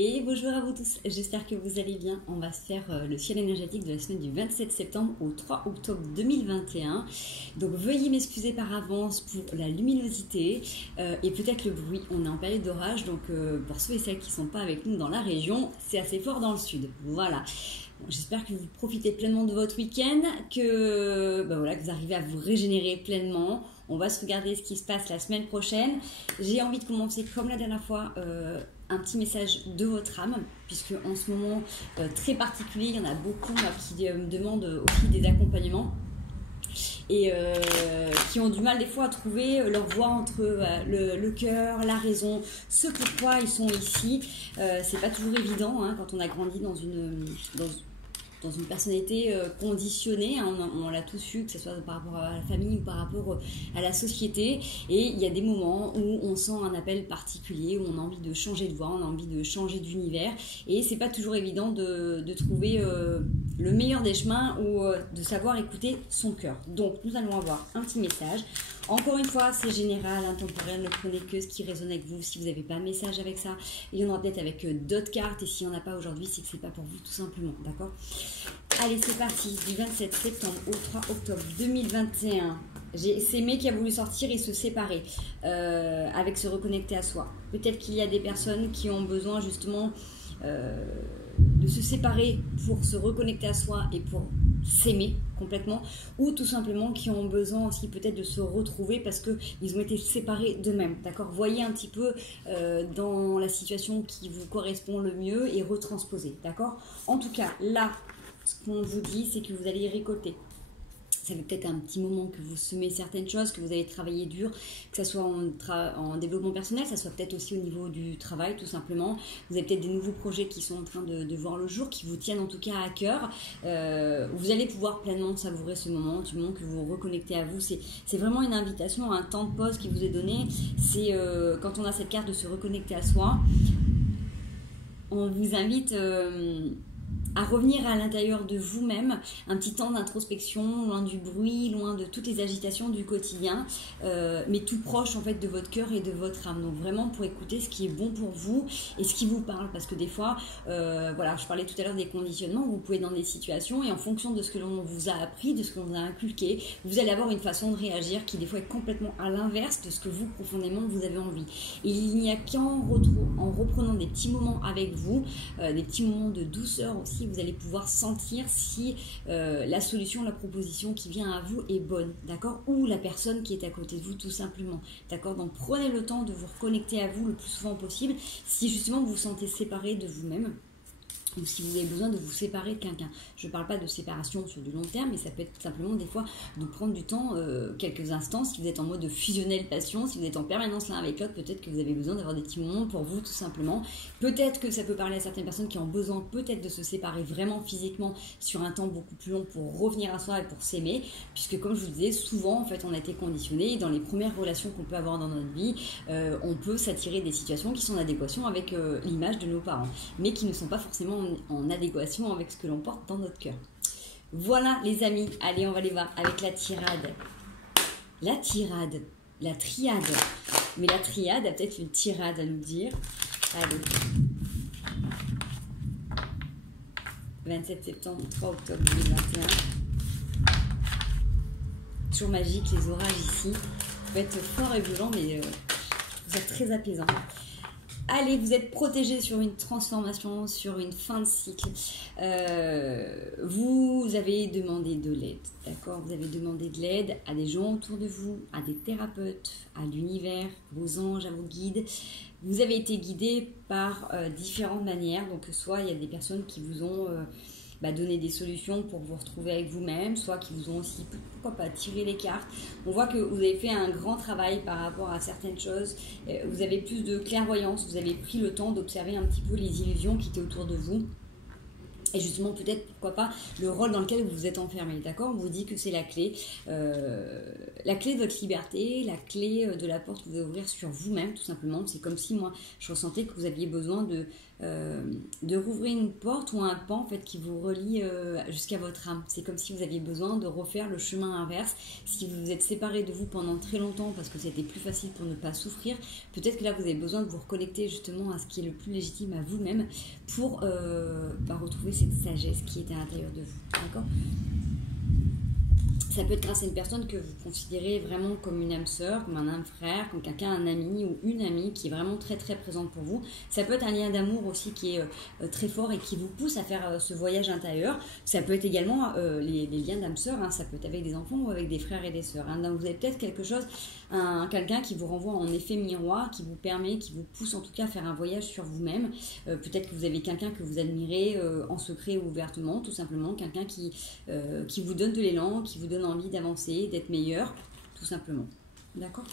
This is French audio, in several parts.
Et bonjour à vous tous, j'espère que vous allez bien. On va se faire le ciel énergétique de la semaine du 27 septembre au 3 octobre 2021. Donc veuillez m'excuser par avance pour la luminosité et peut-être le bruit. On est en période d'orage, donc pour ceux et celles qui ne sont pas avec nous dans la région, c'est assez fort dans le sud. Voilà. Bon, j'espère que vous profitez pleinement de votre week-end, que vous arrivez à vous régénérer pleinement. On va se regarder ce qui se passe la semaine prochaine. J'ai envie de commencer comme la dernière fois un petit message de votre âme, puisque en ce moment très particulier, il y en a beaucoup qui me demandent aussi des accompagnements et qui ont du mal des fois à trouver leur voie entre le cœur, la raison, ce pourquoi ils sont ici. C'est pas toujours évident quand on a grandi dans une personnalité conditionnée, on l'a tous eu, que ce soit par rapport à la famille ou par rapport à la société, et il y a des moments où on sent un appel particulier, où on a envie de changer de voie, on a envie de changer d'univers, et c'est pas toujours évident de trouver le meilleur des chemins ou de savoir écouter son cœur. Donc nous allons avoir un petit message. Encore une fois, c'est général, intemporel, ne prenez que ce qui résonne avec vous. Si vous n'avez pas un message avec ça, il y en aura peut-être avec d'autres cartes. Et s'il n'y en a pas aujourd'hui, c'est que c'est pas pour vous, tout simplement. D'accord? Allez, c'est parti. Du 27 septembre au 3 octobre 2021. C'est Aimé qui a voulu sortir et se séparer avec se reconnecter à soi. Peut-être qu'il y a des personnes qui ont besoin justement de se séparer pour se reconnecter à soi et pour s'aimer complètement, ou tout simplement qui ont besoin aussi peut-être de se retrouver parce qu'ils ont été séparés d'eux-mêmes, d'accord? Voyez un petit peu dans la situation qui vous correspond le mieux et retransposer, d'accord? En tout cas, là, ce qu'on vous dit, c'est que vous allez récolter. Ça fait peut-être un petit moment que vous semez certaines choses, que vous avez travaillé dur, que ce soit en développement personnel, ça soit peut-être aussi au niveau du travail, tout simplement. Vous avez peut-être des nouveaux projets qui sont en train de voir le jour, qui vous tiennent en tout cas à cœur. Vous allez pouvoir pleinement savourer ce moment, du moment que vous vous reconnectez à vous. C'est vraiment une invitation, un temps de pause qui vous est donné. C'est quand on a cette carte de se reconnecter à soi, on vous invite à revenir à l'intérieur de vous-même, un petit temps d'introspection, loin du bruit, loin de toutes les agitations du quotidien, mais tout proche en fait de votre cœur et de votre âme. Donc vraiment pour écouter ce qui est bon pour vous et ce qui vous parle, parce que des fois, je parlais tout à l'heure des conditionnements, vous pouvez être dans des situations et en fonction de ce que l'on vous a appris, de ce que l'on a inculqué, vous allez avoir une façon de réagir qui des fois est complètement à l'inverse de ce que vous profondément vous avez envie. Et il n'y a qu'en reprenant des petits moments avec vous, des petits moments de douceur aussi, vous allez pouvoir sentir si la solution, la proposition qui vient à vous est bonne, d'accord? Ou la personne qui est à côté de vous, tout simplement, d'accord? Donc prenez le temps de vous reconnecter à vous le plus souvent possible si justement vous vous sentez séparé de vous-même, ou si vous avez besoin de vous séparer de quelqu'un. Je ne parle pas de séparation sur du long terme, mais ça peut être simplement des fois de prendre du temps, quelques instants, si vous êtes en mode fusionnel passion, si vous êtes en permanence l'un avec l'autre, peut-être que vous avez besoin d'avoir des petits moments pour vous, tout simplement. Peut-être que ça peut parler à certaines personnes qui ont besoin peut-être de se séparer vraiment physiquement sur un temps beaucoup plus long pour revenir à soi et pour s'aimer, puisque comme je vous disais, souvent en fait on a été conditionné dans les premières relations qu'on peut avoir dans notre vie, on peut s'attirer des situations qui sont en adéquation avec l'image de nos parents, mais qui ne sont pas forcément en adéquation avec ce que l'on porte dans notre cœur. Voilà les amis, allez on va les voir avec la tirade. La triade. Mais la triade a peut-être une tirade à nous dire. Allez. 27 septembre, 3 octobre 2021. Toujours magique les orages ici. Ça peut être fort et violent, mais je trouve ça très apaisant. Allez, vous êtes protégé sur une transformation, sur une fin de cycle. Vous avez demandé de l'aide, d'accord? Vous avez demandé de l'aide à des gens autour de vous, à des thérapeutes, à l'univers, vos anges, à vos guides. Vous avez été guidé par différentes manières. Donc, soit il y a des personnes qui vous ont donner des solutions pour vous retrouver avec vous-même, soit qui vous ont aussi, pourquoi pas, tiré les cartes. On voit que vous avez fait un grand travail par rapport à certaines choses, vous avez plus de clairvoyance, vous avez pris le temps d'observer un petit peu les illusions qui étaient autour de vous. Et justement, peut-être, pourquoi pas, le rôle dans lequel vous vous êtes enfermé, d'accord? On vous dit que c'est la clé de votre liberté, la clé de la porte que vous devez ouvrir sur vous-même, tout simplement. C'est comme si, moi, je ressentais que vous aviez besoin de rouvrir une porte ou un pan, en fait, qui vous relie jusqu'à votre âme. C'est comme si vous aviez besoin de refaire le chemin inverse. Si vous vous êtes séparé de vous pendant très longtemps parce que c'était plus facile pour ne pas souffrir, peut-être que là, vous avez besoin de vous reconnecter justement à ce qui est le plus légitime à vous-même pour retrouver cette sagesse qui est à l'intérieur de vous, d'accord? Ça peut être grâce à une personne que vous considérez vraiment comme une âme sœur, comme un âme frère, comme quelqu'un, un ami ou une amie qui est vraiment très très présente pour vous. Ça peut être un lien d'amour aussi qui est très fort et qui vous pousse à faire ce voyage intérieur. Ça peut être également les liens d'âme sœur, hein. Ça peut être avec des enfants ou avec des frères et des sœurs, hein. Donc vous avez peut-être quelque chose, quelqu'un qui vous renvoie en effet miroir, qui vous permet, qui vous pousse en tout cas à faire un voyage sur vous-même. Peut-être que vous avez quelqu'un que vous admirez en secret ou ouvertement, tout simplement, quelqu'un qui vous donne de l'élan, qui vous donne envie d'avancer, d'être meilleur, tout simplement. D'accord?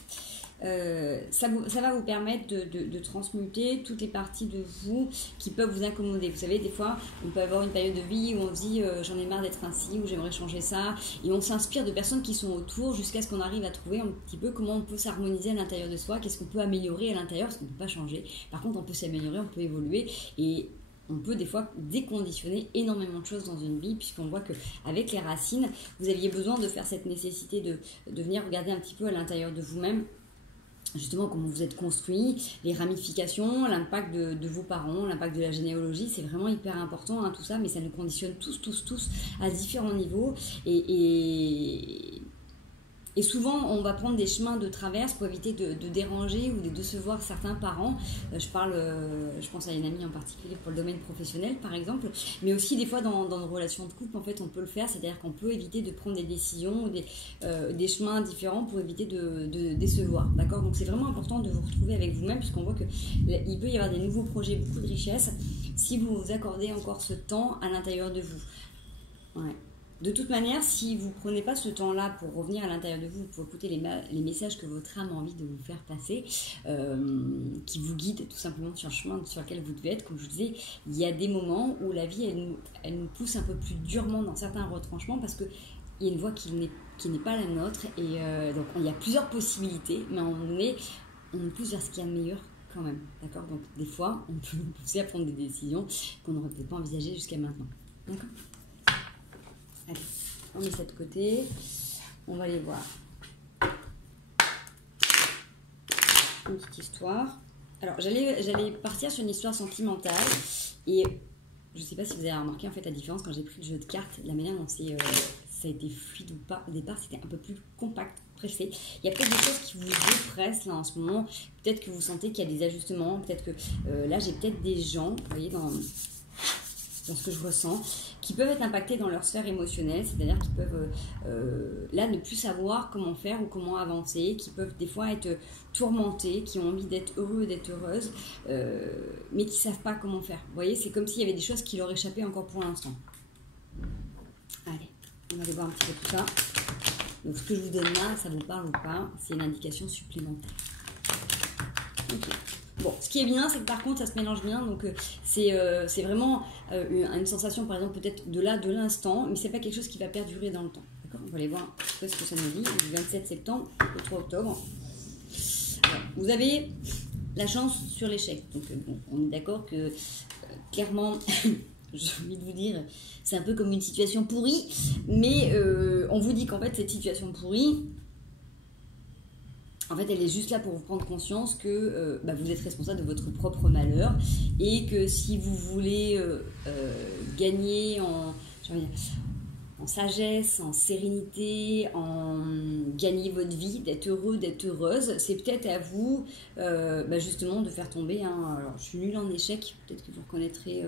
Ça va vous permettre de transmuter toutes les parties de vous qui peuvent vous incommoder. Vous savez, des fois, on peut avoir une période de vie où on se dit j'en ai marre d'être ainsi, ou j'aimerais changer ça, et on s'inspire de personnes qui sont autour jusqu'à ce qu'on arrive à trouver un petit peu comment on peut s'harmoniser à l'intérieur de soi, qu'est-ce qu'on peut améliorer à l'intérieur, parce qu'on ne peut pas changer. Par contre, on peut s'améliorer, on peut évoluer, et on peut des fois déconditionner énormément de choses dans une vie, puisqu'on voit qu'avec les racines, vous aviez besoin de faire cette nécessité de venir regarder un petit peu à l'intérieur de vous-même, justement comment vous êtes construit, les ramifications, l'impact de vos parents, l'impact de la généalogie, c'est vraiment hyper important, hein, tout ça, mais ça nous conditionne tous à différents niveaux, et souvent, on va prendre des chemins de traverse pour éviter de déranger ou de décevoir certains parents. Je pense à une amie en particulier pour le domaine professionnel, par exemple. Mais aussi, des fois, dans nos relations de couple, en fait, on peut le faire. C'est-à-dire qu'on peut éviter de prendre des décisions ou des chemins différents pour éviter de décevoir. D'accord? Donc, c'est vraiment important de vous retrouver avec vous-même, puisqu'on voit qu'il peut y avoir des nouveaux projets, beaucoup de richesses, si vous vous accordez encore ce temps à l'intérieur de vous. Ouais. De toute manière, si vous ne prenez pas ce temps-là pour revenir à l'intérieur de vous, pour écouter les messages que votre âme a envie de vous faire passer, qui vous guident tout simplement sur le chemin sur lequel vous devez être, comme je vous disais, il y a des moments où la vie, elle nous pousse un peu plus durement dans certains retranchements parce qu'il y a une voie qui n'est pas la nôtre, et donc il y a plusieurs possibilités, mais à un moment donné, on nous pousse vers ce qu'il y a de meilleur quand même, d'accord? Donc des fois, on peut nous pousser à prendre des décisions qu'on n'aurait peut-être pas envisagées jusqu'à maintenant, d'accord? Allez, on met ça de côté, on va aller voir une petite histoire. Alors, j'allais partir sur une histoire sentimentale, et je ne sais pas si vous avez remarqué en fait la différence quand j'ai pris le jeu de cartes, la manière dont ça a été fluide ou pas. Au départ, c'était un peu plus compact, pressé. Il y a peut-être des choses qui vous oppressent là en ce moment, peut-être que vous sentez qu'il y a des ajustements, peut-être que là j'ai peut-être des gens, vous voyez, dans ce que je ressens, qui peuvent être impactés dans leur sphère émotionnelle, c'est-à-dire qu'ils peuvent là ne plus savoir comment faire ou comment avancer, qui peuvent des fois être tourmentés, qui ont envie d'être heureux et d'être heureuses, mais qui ne savent pas comment faire. Vous voyez, c'est comme s'il y avait des choses qui leur échappaient encore pour l'instant. Allez, on va aller voir un petit peu tout ça. Donc ce que je vous donne là, ça vous parle ou pas, c'est une indication supplémentaire. Ok. Bon, ce qui est bien, c'est que par contre, ça se mélange bien, donc c'est vraiment une sensation, par exemple, peut-être de l'instant, mais c'est pas quelque chose qui va perdurer dans le temps. D'accord? On va aller voir ce que ça nous dit, du 27 septembre au 3 octobre. Alors, vous avez la chance sur l'échec. Donc, bon, on est d'accord que, clairement, j'ai envie de vous dire, c'est un peu comme une situation pourrie, mais on vous dit qu'en fait, cette situation pourrie, en fait, elle est juste là pour vous prendre conscience que vous êtes responsable de votre propre malheur, et que si vous voulez gagner en sagesse, en sérénité, en gagner votre vie, d'être heureux, d'être heureuse, c'est peut-être à vous justement de faire tomber. Alors, je suis nulle en échec, peut-être que vous reconnaîtrez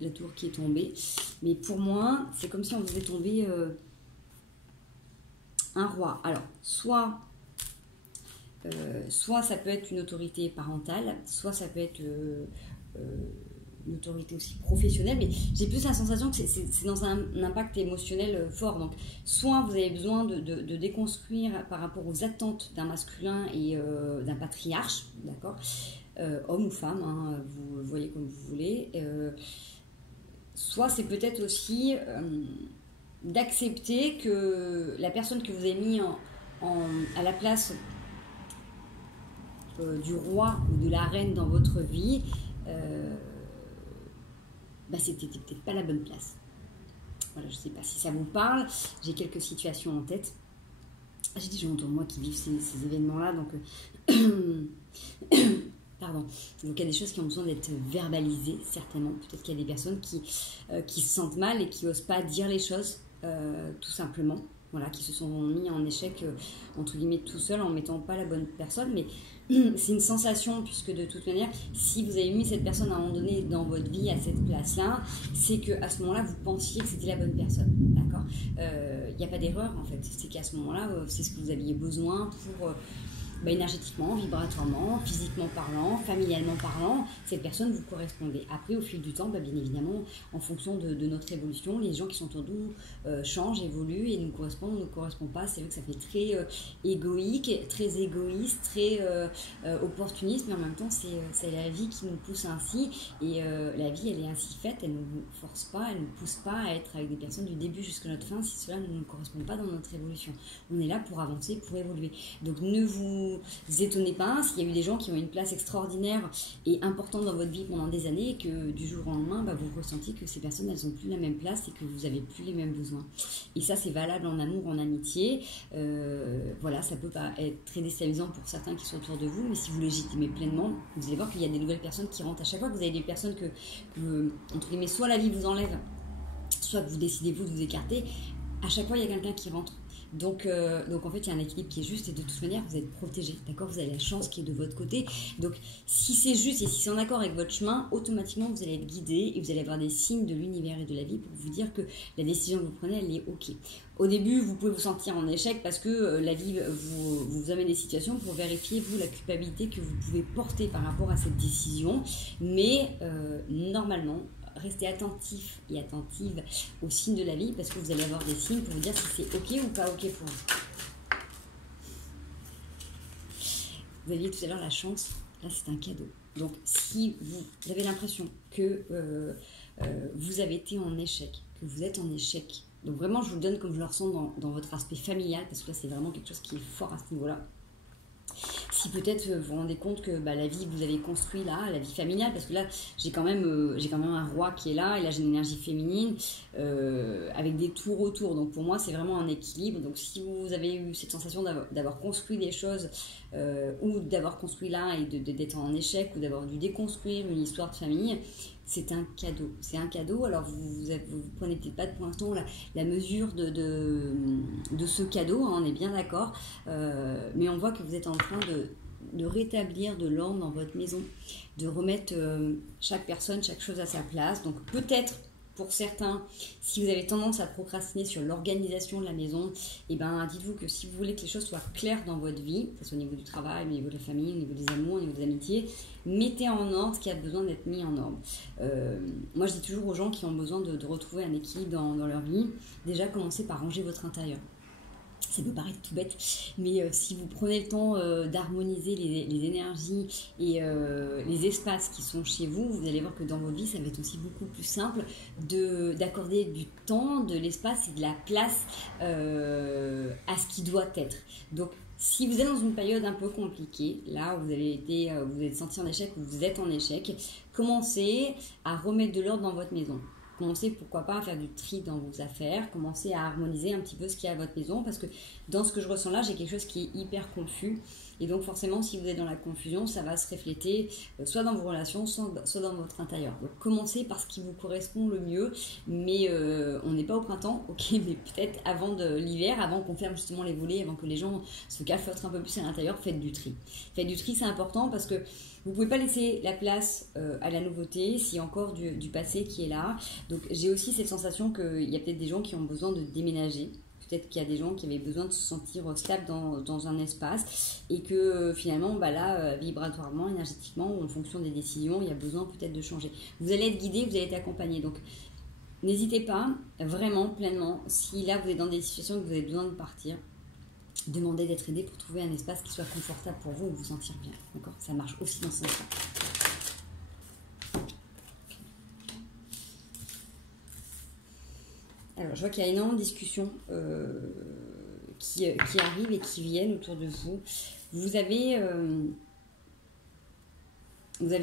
la tour qui est tombée, mais pour moi, c'est comme si on faisait tomber un roi. Alors, soit ça peut être une autorité parentale, soit ça peut être une autorité aussi professionnelle, mais j'ai plus la sensation que c'est dans un impact émotionnel fort. Donc, soit vous avez besoin de déconstruire par rapport aux attentes d'un masculin et d'un patriarche, d'accord, homme ou femme, hein, vous voyez comme vous voulez, soit c'est peut-être aussi d'accepter que la personne que vous avez mis à la place du roi ou de la reine dans votre vie, c'était peut-être pas la bonne place. Voilà, je ne sais pas si ça vous parle. J'ai quelques situations en tête. J'ai des gens autour de moi qui vivent ces événements-là, donc pardon. Donc il y a des choses qui ont besoin d'être verbalisées, certainement. Peut-être qu'il y a des personnes qui se sentent mal et qui n'osent pas dire les choses, tout simplement. Voilà, qui se sont mis en échec, entre guillemets, tout seul en ne mettant pas la bonne personne. Mais c'est une sensation, puisque de toute manière, si vous avez mis cette personne à un moment donné dans votre vie, à cette place-là, c'est qu'à ce moment-là, vous pensiez que c'était la bonne personne. D'accord ? Il n'y a pas d'erreur, en fait. C'est qu'à ce moment-là, c'est ce que vous aviez besoin pour... énergétiquement, vibratoirement, physiquement parlant, familialement parlant, cette personne vous correspondait. Après, au fil du temps, bien évidemment, en fonction de notre évolution, les gens qui sont autour de nous changent, évoluent et nous correspondent, ne correspondent pas. C'est vrai que ça fait très égoïque, très égoïste, très opportuniste, mais en même temps, c'est la vie qui nous pousse ainsi. Et la vie, elle est ainsi faite, elle ne nous force pas, elle ne nous pousse pas à être avec des personnes du début jusqu'à notre fin si cela ne nous correspond pas dans notre évolution. On est là pour avancer, pour évoluer. Donc, ne vous étonnez pas s'il y a eu des gens qui ont une place extraordinaire et importante dans votre vie pendant des années et que du jour au lendemain, vous ressentiez que ces personnes, elles n'ont plus la même place et que vous n'avez plus les mêmes besoins. Et ça, c'est valable en amour, en amitié. Voilà, ça peut pas être très déstabilisant pour certains qui sont autour de vous, mais si vous légitimez pleinement, vous allez voir qu'il y a des nouvelles personnes qui rentrent à chaque fois. Que vous avez des personnes que entre guillemets, soit la vie vous enlève, soit que vous décidez vous de vous écarter. À chaque fois, il y a quelqu'un qui rentre. Donc en fait, il y a un équilibre qui est juste et de toute manière, vous êtes protégé, d'accord ? Vous avez la chance qui est de votre côté. Donc, si c'est juste et si c'est en accord avec votre chemin, automatiquement, vous allez être guidé et vous allez avoir des signes de l'univers et de la vie pour vous dire que la décision que vous prenez, elle est OK. Au début, vous pouvez vous sentir en échec parce que la vie vous amène des situations pour vérifier, vous, la culpabilité que vous pouvez porter par rapport à cette décision. Mais normalement, restez attentif et attentive aux signes de la vie parce que vous allez avoir des signes pour vous dire si c'est OK ou pas OK pour vous. Vous aviez tout à l'heure la chance, là c'est un cadeau. Donc si vous avez l'impression que vous avez été en échec, que vous êtes en échec, donc vraiment je vous le donne comme je le ressens dans votre aspect familial parce que là c'est vraiment quelque chose qui est fort à ce niveau-là. Si peut-être vous vous rendez compte que la vie que vous avez construite là, la vie familiale, parce que là j'ai quand même un roi qui est là et là j'ai une énergie féminine avec des tours autour, donc pour moi c'est vraiment un équilibre. Donc si vous avez eu cette sensation d'avoir construit des choses ou d'avoir construit là et d'être en échec ou d'avoir dû déconstruire une histoire de famille, c'est un cadeau. C'est un cadeau. Alors, vous prenez peut-être pas pour l'instant la mesure de ce cadeau, hein, on est bien d'accord. Mais on voit que vous êtes en train de rétablir de l'ordre dans votre maison, de remettre chaque personne, chaque chose à sa place. Donc, peut-être, pour certains, si vous avez tendance à procrastiner sur l'organisation de la maison, dites-vous que si vous voulez que les choses soient claires dans votre vie, que ce soit au niveau du travail, au niveau de la famille, au niveau des amours, au niveau des amitiés, mettez en ordre ce qui a besoin d'être mis en ordre. Moi, je dis toujours aux gens qui ont besoin de retrouver un équilibre dans leur vie, déjà commencez par ranger votre intérieur. Ça peut paraître tout bête, mais si vous prenez le temps d'harmoniser les énergies et les espaces qui sont chez vous, vous allez voir que dans votre vie, ça va être aussi beaucoup plus simple d'accorder du temps, de l'espace et de la place à ce qui doit être. Donc, si vous êtes dans une période un peu compliquée, là où vous êtes senti en échec ou vous êtes en échec, commencez à remettre de l'ordre dans votre maison. Commencez, pourquoi pas, à faire du tri dans vos affaires. Commencez à harmoniser un petit peu ce qu'il y a à votre maison. Parce que dans ce que je ressens là, j'ai quelque chose qui est hyper confus. Et donc forcément, si vous êtes dans la confusion, ça va se refléter soit dans vos relations, soit dans votre intérieur. Donc commencez par ce qui vous correspond le mieux. Mais on n'est pas au printemps, ok, mais peut-être avant l'hiver, avant qu'on ferme justement les volets, avant que les gens se calfeutrent un peu plus à l'intérieur, faites du tri. Faites du tri, c'est important parce que vous ne pouvez pas laisser la place à la nouveauté s'il y a encore du passé qui est là. Donc j'ai aussi cette sensation qu'il y a peut-être des gens qui ont besoin de déménager. Peut-être qu'il y a des gens qui avaient besoin de se sentir stable dans un espace et que finalement, vibratoirement, énergétiquement, en fonction des décisions, il y a besoin peut-être de changer. Vous allez être guidé, vous allez être accompagné. Donc n'hésitez pas, vraiment, pleinement, si là vous êtes dans des situations que vous avez besoin de partir, demandez d'être aidé pour trouver un espace qui soit confortable pour vous et vous sentir bien. D'accord ? Ça marche aussi dans ce sens-là. Alors, je vois qu'il y a énormément de discussions qui arrivent et qui viennent autour de vous. Vous avez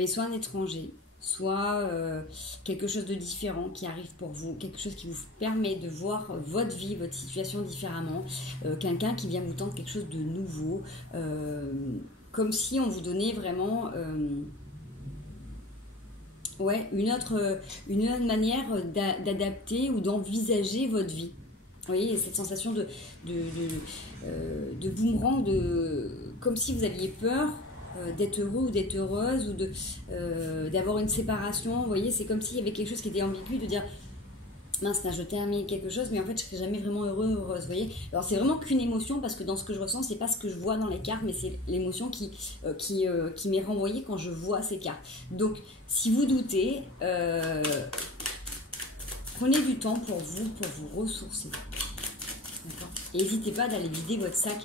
soit un étranger, soit quelque chose de différent qui arrive pour vous, quelque chose qui vous permet de voir votre vie, votre situation différemment, quelqu'un qui vient vous tendre quelque chose de nouveau, comme si on vous donnait vraiment une autre manière d'adapter ou d'envisager votre vie. Vous voyez, cette sensation de boomerang, comme si vous aviez peur d'être heureux ou d'être heureuse ou d'avoir une séparation. Vous voyez, c'est comme s'il y avait quelque chose qui était ambigu, de dire mince, là je termine quelque chose, mais en fait je ne serai jamais vraiment heureux, heureuse. Vous voyez, alors c'est vraiment qu'une émotion, parce que dans ce que je ressens, c'est pas ce que je vois dans les cartes, mais c'est l'émotion qui m'est renvoyée quand je vois ces cartes. Donc si vous doutez, prenez du temps pour vous ressourcer. Et n'hésitez pas d'aller vider votre sac,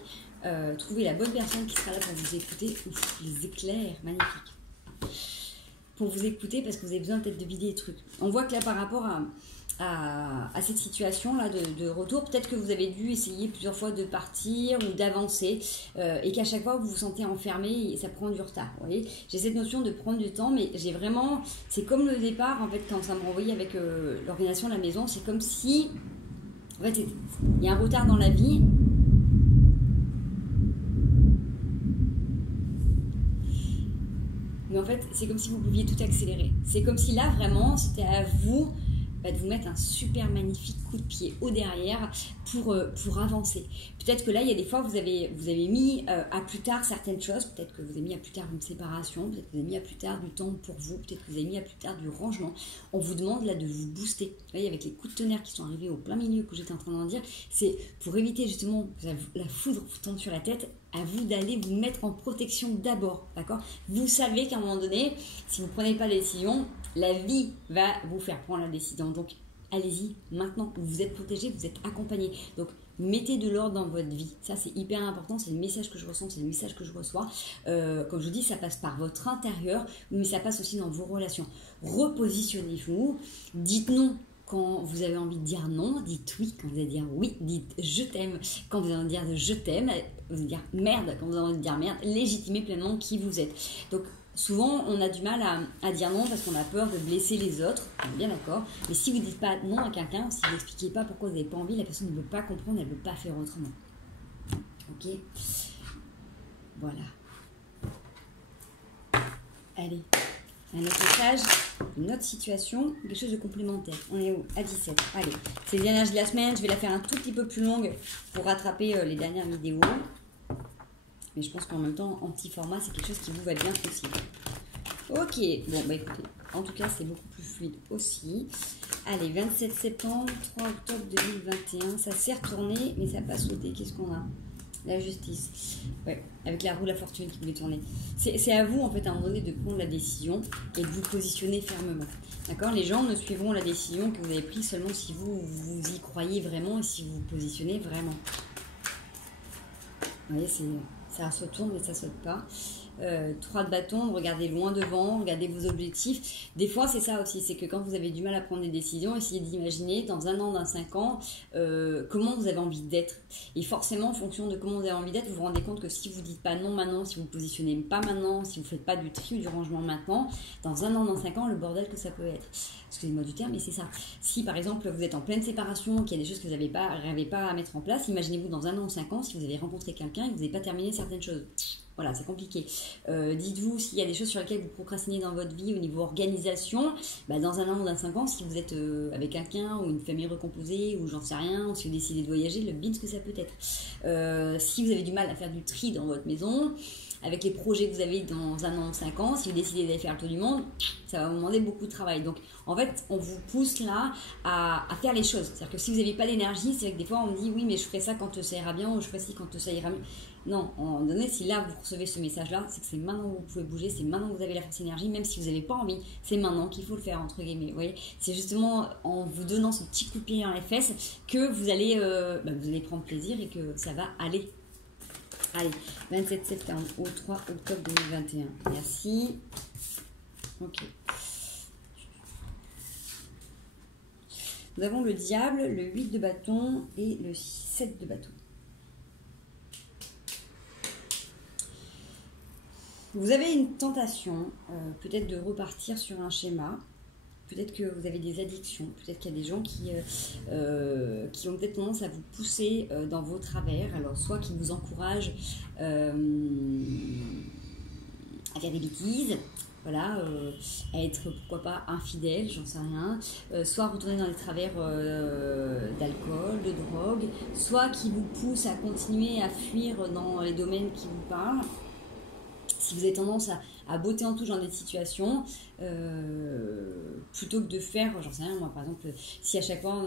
trouver la bonne personne qui sera là pour vous écouter. Ouf, les éclairs, magnifiques. Pour vous écouter, parce que vous avez besoin peut-être de vider des trucs. On voit que là, par rapport à cette situation-là de retour, peut-être que vous avez dû essayer plusieurs fois de partir ou d'avancer, et qu'à chaque fois vous vous sentez enfermé et ça prend du retard. Vous voyez, j'ai cette notion de prendre du temps, mais j'ai vraiment, c'est comme le départ en fait, quand ça me renvoyait avec l'organisation de la maison, c'est comme si en fait il y a un retard dans la vie. Mais en fait, c'est comme si vous pouviez tout accélérer. C'est comme si là, vraiment, c'était à vous de vous mettre un super magnifique coup de pied au derrière pour avancer. Peut-être que là, il y a des fois, vous avez mis à plus tard certaines choses. Peut-être que vous avez mis à plus tard une séparation. Peut-être que vous avez mis à plus tard du temps pour vous. Peut-être que vous avez mis à plus tard du rangement. On vous demande là de vous booster. Vous voyez, avec les coups de tonnerre qui sont arrivés au plein milieu que j'étais en train d'en dire, c'est pour éviter justement que la foudre vous tombe sur la tête. À vous d'aller vous mettre en protection d'abord, d'accord? Vous savez qu'à un moment donné, si vous ne prenez pas la décision, la vie va vous faire prendre la décision. Donc, allez-y maintenant. Vous êtes protégé, vous êtes accompagné. Donc, mettez de l'ordre dans votre vie. Ça, c'est hyper important. C'est le message que je ressens, c'est le message que je reçois. Comme je vous dis, ça passe par votre intérieur, mais ça passe aussi dans vos relations. Repositionnez-vous. Dites non quand vous avez envie de dire non, dites oui quand vous allez dire oui, dites je t'aime quand vous allez dire je t'aime, vous allez dire merde quand vous avez envie de dire merde, légitimez pleinement qui vous êtes. Donc souvent on a du mal à dire non parce qu'on a peur de blesser les autres, on est bien d'accord, mais si vous ne dites pas non à quelqu'un, si vous n'expliquez pas pourquoi vous n'avez pas envie, la personne ne veut pas comprendre, elle ne veut pas faire autrement. Ok, voilà. Allez. Un autre message, une autre situation, quelque chose de complémentaire. On est où? À 17. Allez, c'est l'énergie de la semaine. Je vais la faire un tout petit peu plus longue pour rattraper les dernières vidéos. Mais je pense qu'en même temps, en petit format, c'est quelque chose qui vous va bien aussi. Ok, bon, bah écoutez, en tout cas, c'est beaucoup plus fluide aussi. Allez, 27 septembre, 3 octobre 2021. Ça s'est retourné, mais ça n'a pas sauté. Qu'est-ce qu'on a? La justice, ouais, avec la roue de la fortune qui voulait tourner. C'est à vous, en fait, à un moment donné, de prendre la décision et de vous positionner fermement. D'accord? Les gens ne suivront la décision que vous avez prise seulement si vous y croyez vraiment et si vous vous positionnez vraiment. Vous voyez, ça se tourne mais ça ne saute pas. 3 de bâton, regardez loin devant, regardez vos objectifs. Des fois, c'est ça aussi, c'est que quand vous avez du mal à prendre des décisions, essayez d'imaginer dans 1 an, dans 5 ans, comment vous avez envie d'être. Et forcément, en fonction de comment vous avez envie d'être, vous vous rendez compte que si vous ne dites pas non maintenant, si vous ne positionnez pas maintenant, si vous ne faites pas du tri ou du rangement maintenant, dans 1 an, dans 5 ans, le bordel que ça peut être. Excusez-moi du terme, mais c'est ça. Si par exemple, vous êtes en pleine séparation, qu'il y a des choses que vous n'arrivez pas à mettre en place, imaginez-vous dans 1 an ou 5 ans, si vous avez rencontré quelqu'un et que vous n'avez pas terminé certaines choses. Voilà, c'est compliqué. Dites-vous s'il y a des choses sur lesquelles vous procrastinez dans votre vie au niveau organisation, bah dans 1 an ou dans 5 ans, si vous êtes avec quelqu'un ou une famille recomposée ou j'en sais rien, ou si vous décidez de voyager, le bins que ça peut être. Si vous avez du mal à faire du tri dans votre maison, avec les projets que vous avez dans 1 an ou 5 ans, si vous décidez d'aller faire le tour du monde, ça va vous demander beaucoup de travail. Donc, en fait, on vous pousse là à faire les choses. C'est-à-dire que si vous n'avez pas d'énergie, c'est vrai que des fois, on me dit, oui, mais je ferai ça quand ça ira bien, ou je ferai ci quand ça ira mieux. Non, à un moment donné, si là, vous recevez ce message-là, c'est que c'est maintenant que vous pouvez bouger, c'est maintenant que vous avez la force énergie, même si vous n'avez pas envie, c'est maintenant qu'il faut le faire, entre guillemets. Vous voyez, c'est justement en vous donnant ce petit coup de pied dans les fesses que vous allez prendre plaisir et que ça va aller. Allez, 27 septembre au 3 octobre 2021. Merci. Ok. Nous avons le diable, le 8 de bâton et le 7 de bâton. Vous avez une tentation, peut-être de repartir sur un schéma. Peut-être que vous avez des addictions, peut-être qu'il y a des gens qui ont peut-être tendance à vous pousser dans vos travers, alors soit qui vous encouragent à faire des bêtises, voilà, à être pourquoi pas infidèle, j'en sais rien, soit retourner dans les travers d'alcool, de drogue, soit qui vous poussent à continuer à fuir dans les domaines qui vous parlent. Si vous avez tendance à botter en touche dans des situations, plutôt que de faire, j'en sais rien, moi par exemple, si à chaque fois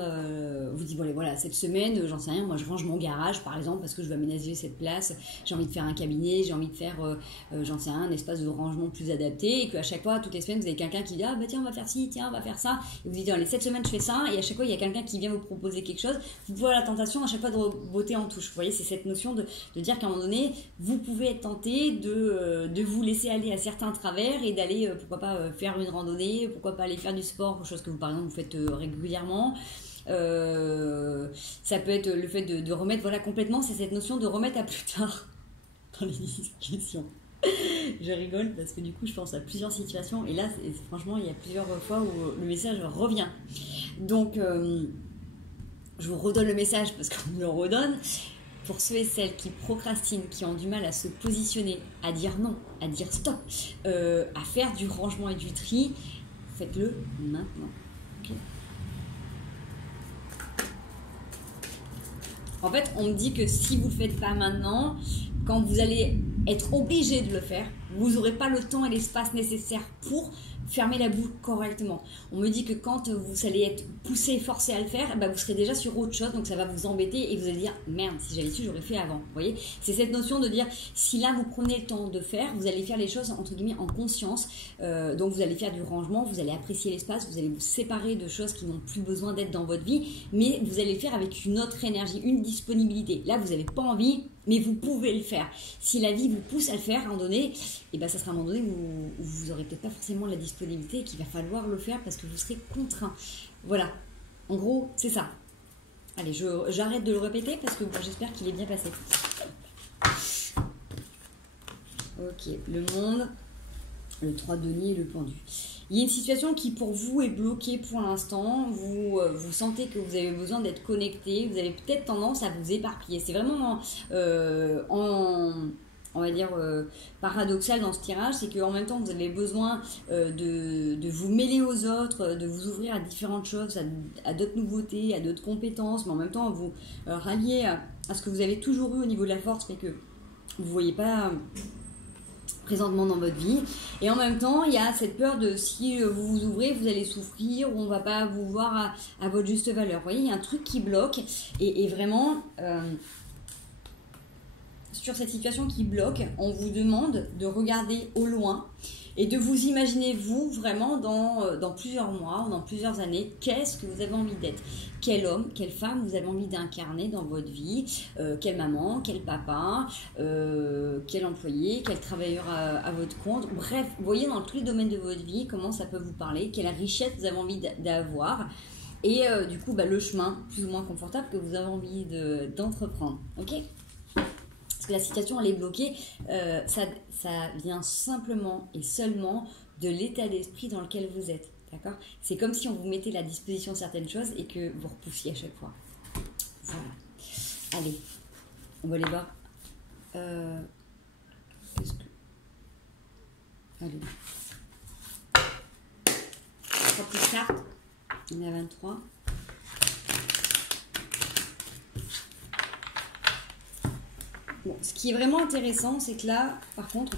vous dites, bon allez, voilà, cette semaine, j'en sais rien, moi je range mon garage par exemple parce que je veux aménager cette place, j'ai envie de faire un cabinet, j'ai envie de faire, j'en sais rien, un espace de rangement plus adapté, et qu'à chaque fois, toutes les semaines, vous avez quelqu'un qui dit, ah bah tiens, on va faire ci, tiens, on va faire ça, et vous dites, allez, cette semaine je fais ça, et à chaque fois il y a quelqu'un qui vient vous proposer quelque chose, vous pouvez avoir la tentation à chaque fois de botter en touche. Vous voyez, c'est cette notion de dire qu'à un moment donné, vous pouvez être tenté de vous laisser aller à certains travers et d'aller, pourquoi pas, faire une randonnée, pourquoi pas aller faire du sport, chose que vous, par exemple, vous faites régulièrement. Ça peut être le fait de remettre, voilà, complètement, c'est cette notion de remettre à plus tard dans les discussions. Je rigole parce que du coup, je pense à plusieurs situations et là, franchement, il y a plusieurs fois où le message revient. Donc, je vous redonne le message parce qu'on me le redonne. Pour ceux et celles qui procrastinent, qui ont du mal à se positionner, à dire non, à dire stop, à faire du rangement et du tri, faites-le maintenant. Okay. En fait, on me dit que si vous ne le faites pas maintenant, quand vous allez être obligé de le faire, vous n'aurez pas le temps et l'espace nécessaire pour fermer la boucle correctement. On me dit que quand vous allez être poussé et forcé à le faire, bah vous serez déjà sur autre chose, donc ça va vous embêter et vous allez dire merde, si j'avais su, j'aurais fait avant. Vous voyez, c'est cette notion de dire si là vous prenez le temps de faire, vous allez faire les choses entre guillemets en conscience. Donc vous allez faire du rangement, vous allez apprécier l'espace, vous allez vous séparer de choses qui n'ont plus besoin d'être dans votre vie, mais vous allez le faire avec une autre énergie, une disponibilité. Là vous n'avez pas envie, mais vous pouvez le faire. Si la vie vous pousse à le faire à un moment donné, et ben ça sera un moment donné où vous n'aurez peut-être pas forcément la disponibilité et qu'il va falloir le faire parce que vous serez contraint. Voilà, en gros, c'est ça. Allez, j'arrête de le répéter parce que bon, j'espère qu'il est bien passé. Ok, le monde, le 3 de denier et le pendu. Il y a une situation qui pour vous est bloquée pour l'instant, vous sentez que vous avez besoin d'être connecté, vous avez peut-être tendance à vous éparpiller. C'est vraiment on va dire paradoxal dans ce tirage, c'est qu'en même temps vous avez besoin de vous mêler aux autres, de vous ouvrir à différentes choses, à d'autres nouveautés, à d'autres compétences, mais en même temps vous rallier à ce que vous avez toujours eu au niveau de la force mais que vous ne voyez pas présentement dans votre vie. Et en même temps, il y a cette peur de si vous vous ouvrez, vous allez souffrir ou on ne va pas vous voir à votre juste valeur. Vous voyez, il y a un truc qui bloque et vraiment... sur cette situation qui bloque, on vous demande de regarder au loin et de vous imaginer vous vraiment dans plusieurs mois ou dans plusieurs années, qu'est-ce que vous avez envie d'être, quel homme, quelle femme vous avez envie d'incarner dans votre vie, quelle maman, quel papa, quel employé, quel travailleur à votre compte, bref, vous voyez dans tous les domaines de votre vie comment ça peut vous parler, quelle richesse vous avez envie d'avoir et du coup le chemin plus ou moins confortable que vous avez envie d'entreprendre, ok ? La situation elle est bloquée, ça vient simplement et seulement de l'état d'esprit dans lequel vous êtes, d'accord ? C'est comme si on vous mettait à la disposition certaines choses et que vous repoussiez à chaque fois. Voilà. Allez, on va aller voir. Qu'est-ce que... Allez. 3 petites cartes. On est à 23. Bon, ce qui est vraiment intéressant, c'est que là, par contre,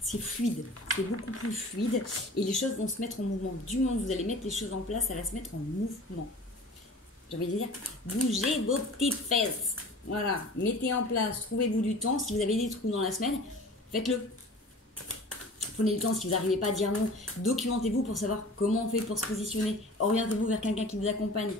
c'est fluide, c'est beaucoup plus fluide et les choses vont se mettre en mouvement. Du moment que vous allez mettre les choses en place, ça va se mettre en mouvement. J'ai envie de dire, bougez vos petites fesses. Voilà, mettez en place, trouvez-vous du temps. Si vous avez des trous dans la semaine, faites-le. Prenez le temps, si vous n'arrivez pas à dire non, documentez-vous pour savoir comment on fait pour se positionner. Orientez-vous vers quelqu'un qui vous accompagne.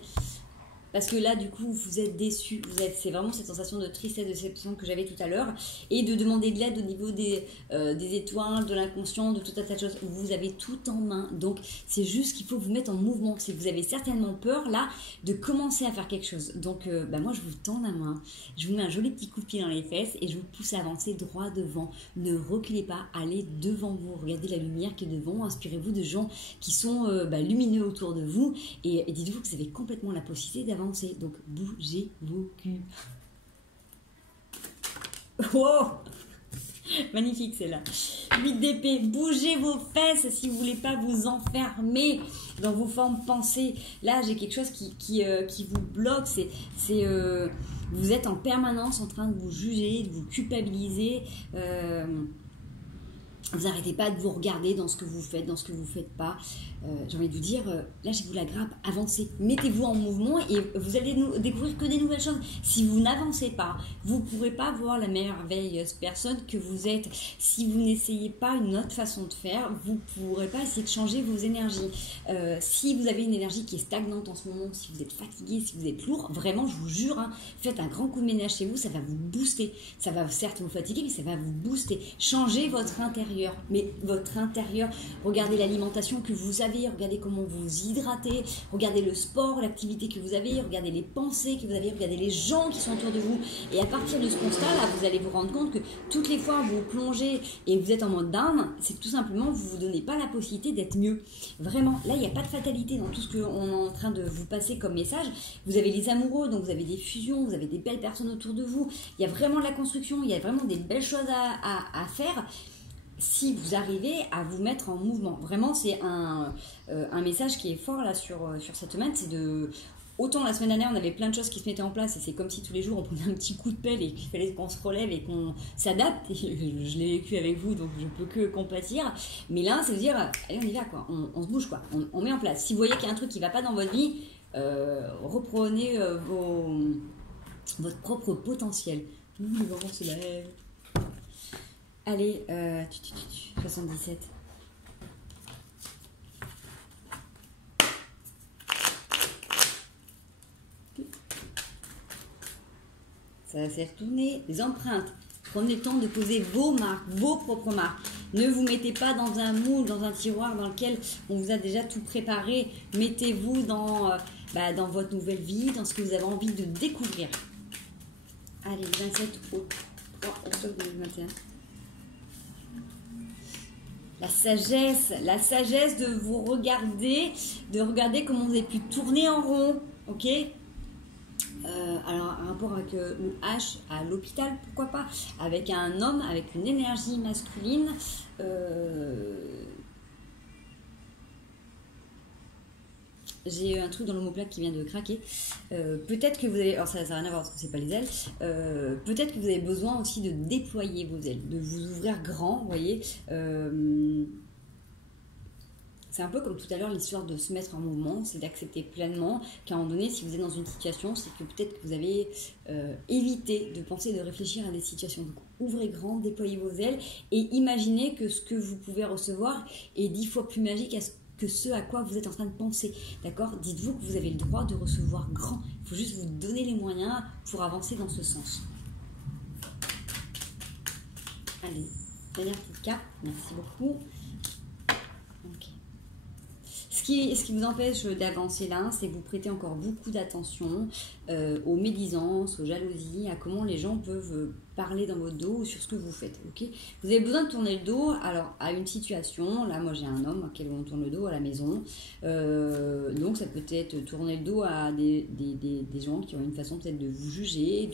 parce que là, du coup, vous êtes déçu. C'est vraiment cette sensation de tristesse, de déception que j'avais tout à l'heure. Et de demander de l'aide au niveau des étoiles, de l'inconscient, de tout un tas de choses. Vous avez tout en main. Donc, c'est juste qu'il faut vous mettre en mouvement. C'est que vous avez certainement peur, là, de commencer à faire quelque chose. Donc, moi, je vous tends la main. Je vous mets un joli petit coup de pied dans les fesses et je vous pousse à avancer droit devant. Ne reculez pas. Allez devant vous. Regardez la lumière qui est devant. Inspirez-vous de gens qui sont lumineux autour de vous. Et dites-vous que vous avez complètement la possibilité d'avancer. Donc, bougez vos culs. Wow! Magnifique, celle-là. 8 d'épée. Bougez vos fesses si vous voulez pas vous enfermer dans vos formes pensées. Là, j'ai quelque chose qui vous bloque. Vous êtes en permanence en train de vous juger, de vous culpabiliser. Vous n'arrêtez pas de vous regarder dans ce que vous faites, dans ce que vous ne faites pas. J'ai envie de vous dire, lâchez-vous la grappe, avancez, mettez-vous en mouvement et vous allez découvrir que des nouvelles choses. Si vous n'avancez pas, vous ne pourrez pas voir la merveilleuse personne que vous êtes. Si vous n'essayez pas une autre façon de faire, vous ne pourrez pas essayer de changer vos énergies. Si vous avez une énergie qui est stagnante en ce moment, si vous êtes fatigué, si vous êtes lourd, vraiment, je vous jure, faites un grand coup de ménage chez vous, ça va vous booster. Ça va certes vous fatiguer, mais ça va vous booster. Changez votre intérieur. Mais votre intérieur, regardez l'alimentation que vous avez, regardez comment vous vous hydratez, regardez le sport, l'activité que vous avez, regardez les pensées que vous avez, regardez les gens qui sont autour de vous. Et à partir de ce constat-là, vous allez vous rendre compte que toutes les fois où vous plongez et vous êtes en mode down, c'est que tout simplement, vous ne vous donnez pas la possibilité d'être mieux. Vraiment, là, il n'y a pas de fatalité dans tout ce qu'on est en train de vous passer comme message. Vous avez les amoureux, donc vous avez des fusions, vous avez des belles personnes autour de vous. Il y a vraiment de la construction, il y a vraiment des belles choses à faire. Si vous arrivez à vous mettre en mouvement. Vraiment, c'est un message qui est fort là sur cette semaine, c'est de... Autant la semaine dernière, on avait plein de choses qui se mettaient en place et c'est comme si tous les jours, on prenait un petit coup de pelle et qu'il fallait qu'on se relève et qu'on s'adapte. Et je l'ai vécu avec vous, donc je peux que compatir. Mais là, c'est de dire, allez, on y va, quoi. On se bouge, quoi. On met en place. Si vous voyez qu'il y a un truc qui ne va pas dans votre vie, reprenez votre propre potentiel. Le vent se lève. Allez, 77. Ça s'est retourné. Les empreintes. Prenez le temps de poser vos marques, vos propres marques. Ne vous mettez pas dans un moule, dans un tiroir dans lequel on vous a déjà tout préparé. Mettez-vous dans votre nouvelle vie, dans ce que vous avez envie de découvrir. Allez, 27 au 3 octobre 2021. La sagesse de vous regarder, de regarder comment vous avez pu tourner en rond, ok? Alors, un rapport avec le H à l'hôpital, pourquoi pas? Avec un homme, avec une énergie masculine. J'ai un truc dans l'omoplate qui vient de craquer. Peut-être que vous avez... Alors ça n'a rien à voir parce que c'est pas les ailes. Peut-être que vous avez besoin aussi de déployer vos ailes, de vous ouvrir grand, vous voyez. C'est un peu comme tout à l'heure l'histoire de se mettre en mouvement, c'est d'accepter pleinement qu'à un moment donné, si vous êtes dans une situation, c'est que peut-être que vous avez évité de penser, de réfléchir à des situations. Donc ouvrez grand, déployez vos ailes et imaginez que ce que vous pouvez recevoir est 10 fois plus magique que ce à quoi vous êtes en train de penser. D'accord? Dites-vous que vous avez le droit de recevoir grand. Il faut juste vous donner les moyens pour avancer dans ce sens. Allez, dernière petite carte. Merci beaucoup. Ok. Ce qui vous empêche d'avancer là, c'est que vous prêtez encore beaucoup d'attention aux médisances, aux jalousies, à comment les gens peuvent parler dans votre dos ou sur ce que vous faites. Okay, vous avez besoin de tourner le dos alors, à une situation. Là, moi, j'ai un homme à qui on tourne le dos à la maison. Donc, ça peut être tourner le dos à des gens qui ont une façon peut-être de vous juger,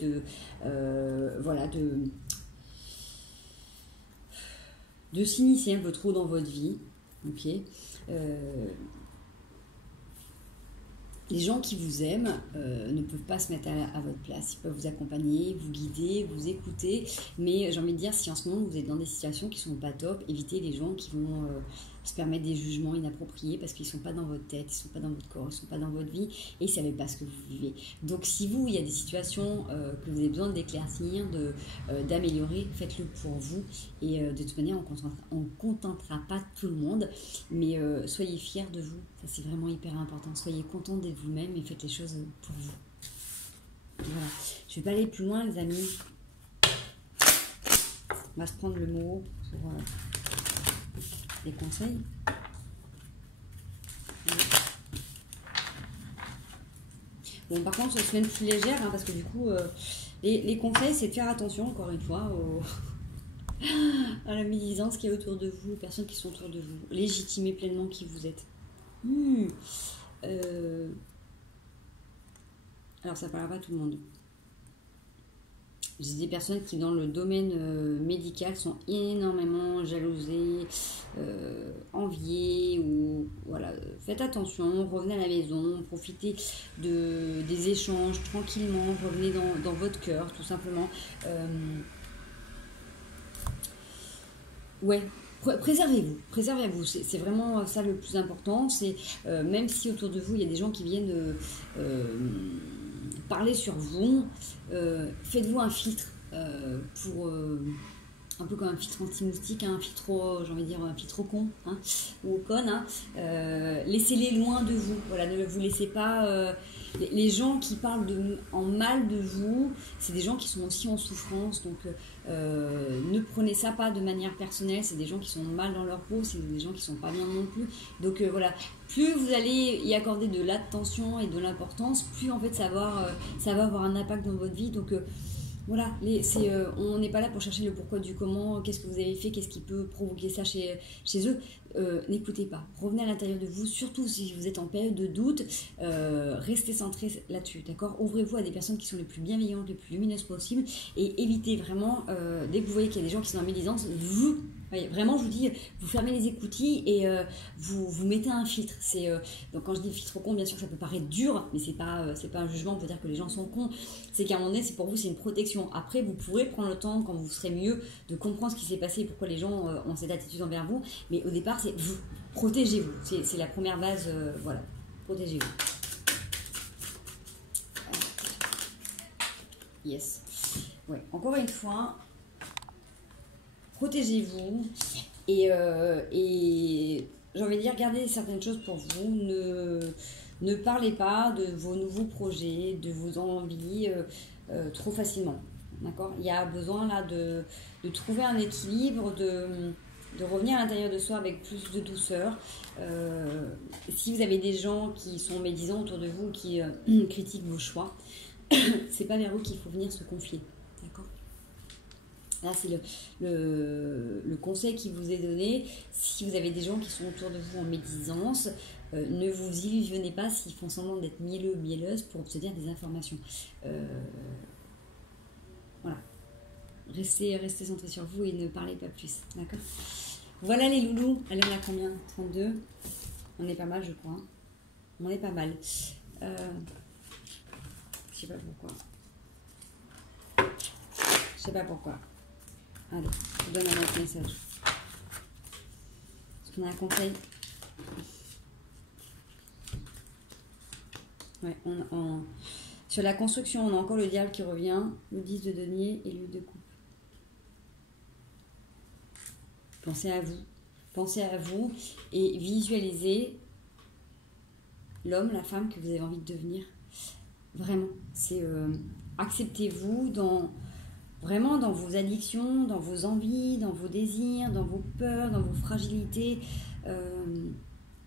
de s'initier un peu trop dans votre vie. Ok. Les gens qui vous aiment ne peuvent pas se mettre à votre place. Ils peuvent vous accompagner, vous guider, vous écouter. Mais j'ai envie de dire, si en ce moment vous êtes dans des situations qui ne sont pas top, évitez les gens qui vont se permettre des jugements inappropriés parce qu'ils ne sont pas dans votre tête, ils ne sont pas dans votre corps, ils ne sont pas dans votre vie et ils ne savent pas ce que vous vivez. Donc si il y a des situations que vous avez besoin d'éclaircir, d'améliorer, faites-le pour vous. Et de toute manière, on ne contentera pas tout le monde, mais soyez fiers de vous. Ça, c'est vraiment hyper important. Soyez content d'être vous-même et faites les choses pour vous. Voilà. Je vais pas aller plus loin, les amis. On va se prendre le mot pour les conseils. Bon, par contre, semaine plus légère, hein, parce que du coup, les conseils, c'est de faire attention, encore une fois, à la médisance qui est autour de vous, aux personnes qui sont autour de vous. Légitimez pleinement qui vous êtes. Alors, ça ne parlera pas à tout le monde. J'ai des personnes qui, dans le domaine médical, sont énormément jalousées, enviées, ou voilà. Faites attention, revenez à la maison, profitez des échanges tranquillement, revenez dans votre cœur, tout simplement. Ouais. Préservez-vous, c'est vraiment ça le plus important. C'est même si autour de vous il y a des gens qui viennent parler sur vous, faites-vous un filtre pour un peu comme un filtre anti-moustique, hein, un filtre, j'ai envie de dire un filtre con, hein, ou conne. Hein, laissez-les loin de vous. Voilà, ne vous laissez pas. Les gens qui parlent en mal de vous, c'est des gens qui sont aussi en souffrance. Donc, ne prenez ça pas de manière personnelle. C'est des gens qui sont mal dans leur peau. C'est des gens qui sont pas bien non plus. Donc, voilà. Plus vous allez y accorder de l'attention et de l'importance, plus en fait ça va avoir un impact dans votre vie. Donc, voilà, on n'est pas là pour chercher le pourquoi du comment, qu'est-ce que vous avez fait, qu'est-ce qui peut provoquer ça chez eux. N'écoutez pas, revenez à l'intérieur de vous, surtout si vous êtes en période de doute, restez centré là-dessus, d'accord? Ouvrez-vous à des personnes qui sont les plus bienveillantes, les plus lumineuses possibles, et évitez vraiment, dès que vous voyez qu'il y a des gens qui sont en médisance, vraiment je vous dis, vous fermez les écoutilles et vous mettez un filtre. Donc quand je dis filtre con, bien sûr ça peut paraître dur, mais c'est pas un jugement pour dire que les gens sont cons, c'est qu'à un moment donné, pour vous c'est une protection. Après vous pourrez prendre le temps, quand vous serez mieux, de comprendre ce qui s'est passé et pourquoi les gens ont cette attitude envers vous, mais au départ c'est vous, protégez-vous, c'est la première base, voilà, protégez-vous. Yes. Ouais, encore une fois, protégez-vous et j'ai envie de dire, gardez certaines choses pour vous, ne parlez pas de vos nouveaux projets, de vos envies trop facilement, d'accord? Il y a besoin là de trouver un équilibre, de revenir à l'intérieur de soi avec plus de douceur. Si vous avez des gens qui sont médisants autour de vous, qui critiquent vos choix, c'est pas vers vous qu'il faut venir se confier, d'accord? Là, c'est le conseil qui vous est donné. Si vous avez des gens qui sont autour de vous en médisance, ne vous illusionnez pas s'ils font semblant d'être mielleux ou mielleuse pour obtenir des informations. Voilà. Restez centré sur vous et ne parlez pas plus, d'accord? Voilà les loulous. Allez, on a combien? 32. On est pas mal, je crois. Hein. On est pas mal. Je sais pas pourquoi. Je sais pas pourquoi. Allez, je vous donne un autre message. Est-ce qu'on a un conseil? Ouais, sur la construction, on a encore le diable qui revient, le 10 de denier et le de coupe. Pensez à vous et visualisez l'homme, la femme que vous avez envie de devenir. Vraiment, c'est acceptez-vous vraiment dans vos addictions, dans vos envies, dans vos désirs, dans vos peurs, dans vos fragilités,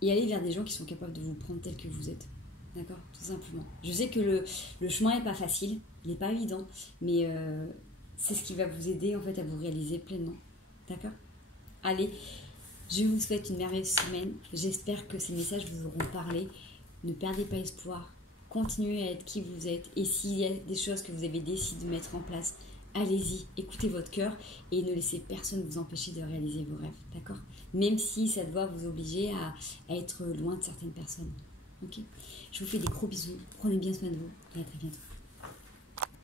et allez vers des gens qui sont capables de vous prendre tel que vous êtes. D'accord? Tout simplement. Je sais que le chemin n'est pas facile, il n'est pas évident, mais c'est ce qui va vous aider en fait à vous réaliser pleinement. D'accord? Allez, je vous souhaite une merveilleuse semaine. J'espère que ces messages vous auront parlé. Ne perdez pas espoir. Continuez à être qui vous êtes. Et s'il y a des choses que vous avez décidé de mettre en place, allez-y, écoutez votre cœur et ne laissez personne vous empêcher de réaliser vos rêves. D'accord? Même si ça doit vous obliger à être loin de certaines personnes. Ok? Je vous fais des gros bisous. Prenez bien soin de vous et à très bientôt.